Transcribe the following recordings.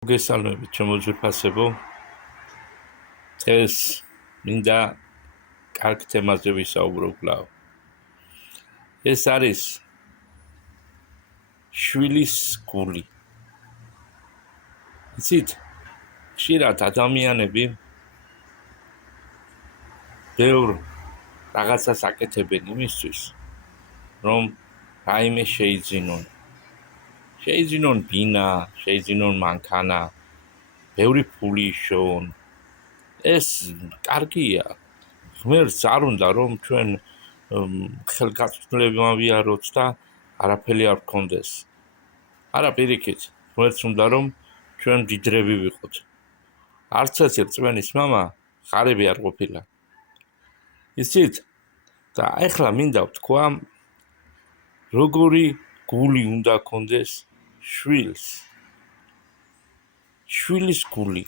მოგესალმებით ჩემო ძვირფასებო. დღეს მინდა კარგ თემაზე ვისაუბრო კვლავ. ეს არის შვილის გული. იცით, ხშირად ადამიანები ბევრ რაღაცას აკეთებენ იმისთვის, რომ რაიმე შეიძინონ. შეიძინონ ბინა, შეიძინონ მანქანა, ბევრი ფული იშოვონ. ეს კარგია. ღმერთს არ უნდა რომ ჩვენ ხელგაწვრთნილები ვიაროთ და არაფერი არ გქონდეს. არა, პირიქით, ღმერთს უნდა რომ ჩვენ მდიდრები ვიყოთ. არც ერთი რწმენის მამა ღარიბი არ ყოფილა. იცით? და ეხლა მინდა ვთქვა, როგორი გული უნდა გქონდეს შვილს. შვილის გული.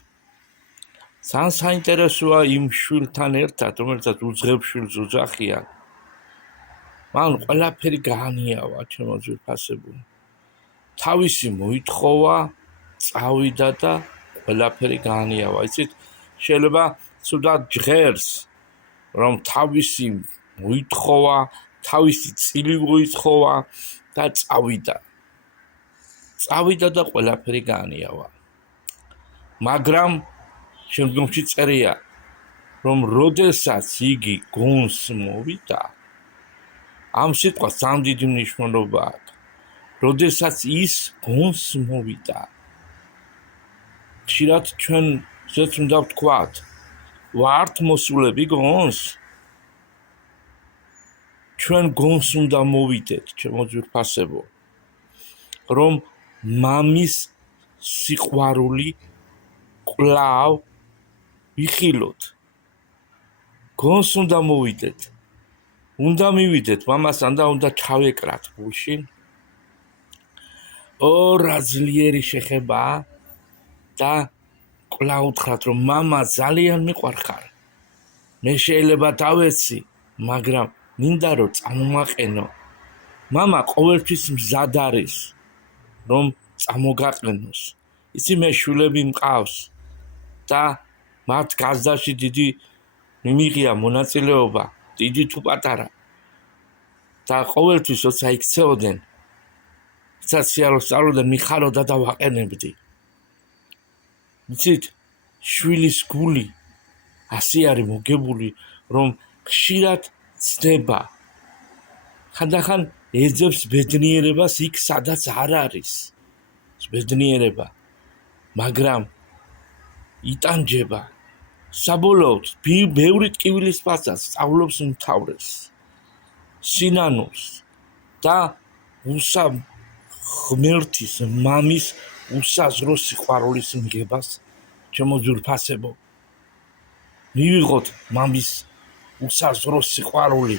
ძალიან საინტერესოა იმ შვილთან ერთად, რომელსაც უძღებ შვილს უძახიან. მან ყველაფერი გაანიავა, ჩემო ძვირფასებო. თავისი მოითხოვა, წავიდა და ყველაფერი გაანიავა. იცით, შეიძლება ცუდად ჟღერს, რომ თავისი მოითხოვა, თავისი წილი მოითხოვა და წავიდა. წავიდა და ყველაფერი გაანიავა. მაგრამ შემდგომში წერია, რომ როდესაც იგი გონს მოვიდა, ამ სიტყვას ძალიან დიდი მნიშვნელობა აქვს. როდესაც ის გონს მოვიდა. ხშირად ჩვენ ზეც უნდა ვთქვათ, ვართ მოსულები გონს? ჩვენ გონს უნდა მოვიდეთ, ჩემო ძვირფასებო, რომ მამის სიყვარული კვლავ ვიხილოთ. გონს უნდა მოვიდეთ. უნდა მივიდეთ მამასთან და უნდა ჩავეკრათ გულში. რა ძლიერი შეხებაა და კვლავ უთხრათ, რომ მამა ძალიან მიყვარხარ. მე შეიძლება დავეცი, მაგრამ მინდა რომ წამომაყენო. მამა ყოველთვის მზად არის, რომ წამოგაყენოს. იცი, მე შვილები მყავს და მათ გაზდაში დიდი მიმიღია მონაწილეობა, დიდი თუ პატარა. და ყოველთვის როცა იქცეოდნენ, როცა სიარულს სწავლობდნენ, მიხაროდა და ვაყენებდი. იცით, შვილის გული ასე არის მოგებული, რომ ხშირად ცდება. ხანდახან ეძებს ბედნიერებას იქ, სადაც არ არის ბედნიერება, მაგრამ იტანჯება. საბოლოოდ ბევრი ტკივილის პასას სწავლობს უმთავრეს, სინანულს და ღმერთის მამის უსაზრო სიყვარულის მიღებას, ჩემო ძვირფასებო. მივიღოთ მამის უსაზრო სიყვარული.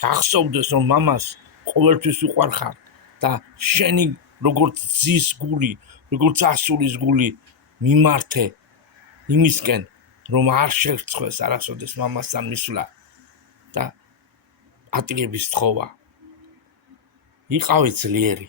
გახსოვდეს, რომ მამას ყოველთვის უყვარხარ და შენი როგორც ძის გული, როგორც ასულის გული მიმართე იმისკენ, რომ არ შერწყვეს არასოდეს მამასთან მისვლა და პატიების თხოვა. იყავი ძლიერი.